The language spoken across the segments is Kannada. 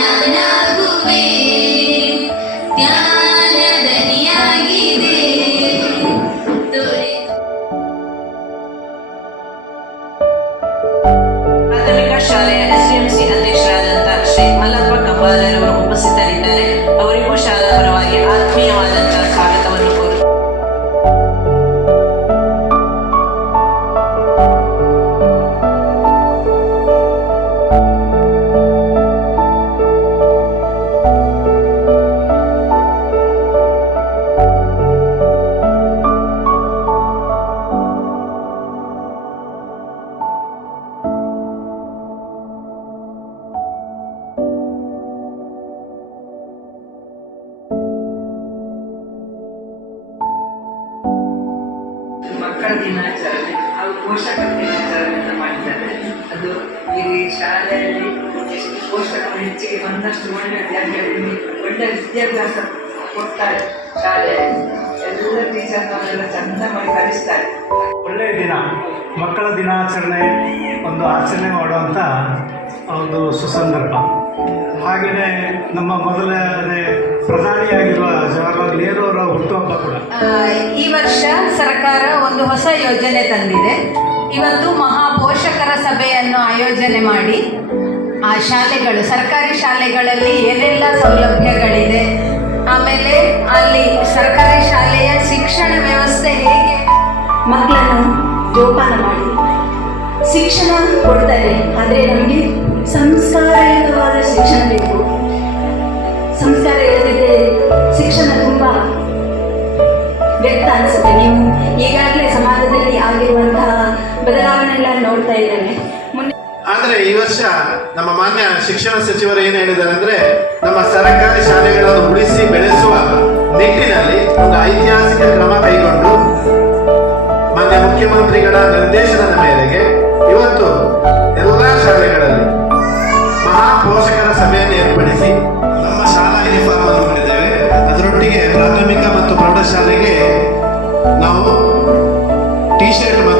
ಜ್ಞಾನಾಗುವೆ ಧ್ಯಾನದನಿಯಾಗಿದೆ ಪ್ರಾಥಮಿಕ ಶಾಲೆಯ ಎಸ್ಡಿಎಂಸಿ ಅಧ್ಯಕ್ಷರಾದಂತಹ ಶ್ರೀ ಮಲ್ಲಪ್ಪ ಕಬ್ಬಾಲರವರು ಉಪಸ್ಥಿತರಿದ್ದಾರೆ ಅವರಿಗೂ ಶಾಲಾ ಪರವಾಗಿ ದಿನಾಚರಣೆ ಅಂತ ಮಾಡಿದ್ದಾರೆ. ಅದು ಈ ಶಾಲೆಯಲ್ಲಿ ಪೋಷಕರು ಹೆಚ್ಚಿಗೆ ಬಂದಷ್ಟು ಒಳ್ಳೆ ವಿದ್ಯಾರ್ಥಿಗಳಿಗೆ ಒಳ್ಳೆ ವಿದ್ಯಾಭ್ಯಾಸ ಕೊಡ್ತಾರೆ ಶಾಲೆಯಲ್ಲಿ. ಎಲ್ಲ ಟೀಚರ್ನವರೆಲ್ಲ ಚಂದ ಮಾಡಿ ಕಲಿಸ್ತಾರೆ. ಒಳ್ಳೆಯ ದಿನ, ಮಕ್ಕಳ ದಿನಾಚರಣೆ ಒಂದು ಆಚರಣೆ ಮಾಡುವಂಥ ಒಂದು ಸುಸಂದರ್ಭ. ಹಾಗೆಯೇ ನಮ್ಮ ಮೊದಲನೇ ಪ್ರಧಾನಿಯಾಗಿರುವ ಜವಾಹರ್ಲಾಲ್ ನೆಹರು ಅವರ ಹುಟ್ಟುಹಬ್ಬ ಕೂಡ. ಈ ವರ್ಷ ಸರ್ಕಾರ ಒಂದು ಹೊಸ ಯೋಜನೆ ತಂದಿದೆ. ಇವತ್ತು ಮಹಾ ಪೋಷಕರ ಸಭೆಯನ್ನು ಆಯೋಜನೆ ಮಾಡಿ ಆ ಶಾಲೆಗಳು ಸರ್ಕಾರಿ ಶಾಲೆಗಳಲ್ಲಿ ಏನೆಲ್ಲ ಸೌಲಭ್ಯಗಳಿದೆ ಆಮೇಲೆ ಅಲ್ಲಿ ಸರ್ಕಾರಿ ಶಾಲೆಯ ಶಿಕ್ಷಣ ವ್ಯವಸ್ಥೆ ಹೇಗೆ? ಮಕ್ಕಳನ್ನು ಜೋಪಾನ ಮಾಡಿ. ಶಿಕ್ಷಣ ಕೊಡ್ತಾರೆ ಆದರೆ ನಮಗೆ ಸಂಸ್ಕಾರಯುತವಾದ ಶಿಕ್ಷಣ ಬೇಕು. ಸಂಸ್ಕಾರ ಇಲ್ಲದಿದ್ದರೆ ಶಿಕ್ಷಣ ತುಂಬ ವ್ಯಕ್ತ ಅನಿಸುತ್ತೆ ನೀವು. ಈಗಾಗಲೇ ಸಮಾಜದಲ್ಲಿ ಆಗಿರುವಂತಹ ಬದಲಾವಣೆಗಳನ್ನು ನೋಡ್ತಾ ಇದ್ದೇನೆ. ಆದರೆ ಈ ವರ್ಷ ನಮ್ಮ ಮಾನ್ಯ ಶಿಕ್ಷಣ ಸಚಿವರು ಏನು ಹೇಳಿದ್ದಾರೆ ಅಂದ್ರೆ, ನಮ್ಮ ಸರ್ಕಾರಿ ಶಾಲೆಗಳನ್ನು ಉಳಿಸಿ ಬೆಳೆಸುವ ನಿಟ್ಟಿನಲ್ಲಿ ಒಂದು ಐತಿಹಾಸಿಕ ಕ್ರಮ ಕೈಗೊಂಡು ಮಾನ್ಯ ಮುಖ್ಯಮಂತ್ರಿಗಳ ನಿರ್ದೇಶನದ ಮೇರೆಗೆ ಇವತ್ತು ಸಭೆಯನ್ನು ಏರ್ಪಡಿಸಿ ನಮ್ಮ ಶಾಲಾ ಯೂನಿಫಾರ್ಮ್ ಅನ್ನು ಮಾಡಿದ್ದೇವೆ ಅದರೊಟ್ಟಿಗೆ ಪ್ರಾಥಮಿಕ ಮತ್ತು ಪ್ರೌಢಶಾಲೆಗೆ ನಾವು ಟಿ ಶರ್ಟ್ ಮತ್ತು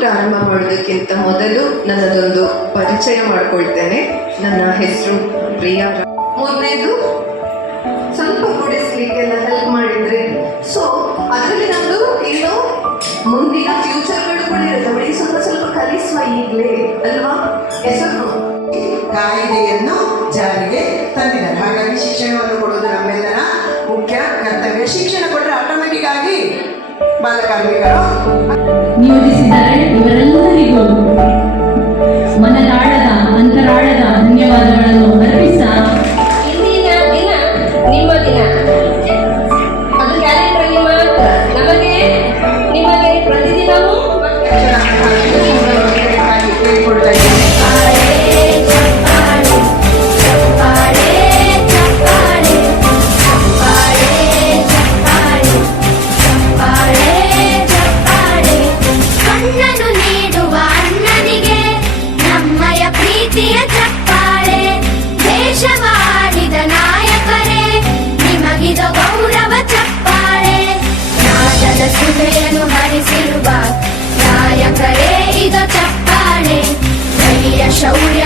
ಪ್ರಾರಂಭ ಮಾಡೋದಕ್ಕಿಂತ ಮೊದಲು ನನ್ನದೊಂದು ಪರಿಚಯ ಮಾಡ್ಕೊಳ್ತೇನೆ. ನನ್ನ ಹೆಸರು ಪ್ರಿಯಾ. ಮೊದಲೇದು ಮೂರನೇದು ಸ್ವಲ್ಪ ಗುಡಿಸ್ಲಿಕ್ಕೆಲ್ಲ ಹೆಲ್ಪ್ ಮಾಡಿದ್ರೆ. ಸೊ ಅದರಲ್ಲಿ ನಮ್ದು ಏನು ಮುಂದಿನ ಫ್ಯೂಚರ್ಗಳು ಕೂಡ ಇರುತ್ತೆ. ಸ್ವಲ್ಪ ಸ್ವಲ್ಪ ಕಲಿಸುವ ಈಗಲೇ, ಅಲ್ವಾ? ಹೆಸರು ಬಾಲಕಾರ್ಮಿಕರು ನಿಯೋಜಿಸಿದ್ದಾರೆ ಇವರೆಲ್ಲರಿಗೂ ಮನದಾಳದ ushauri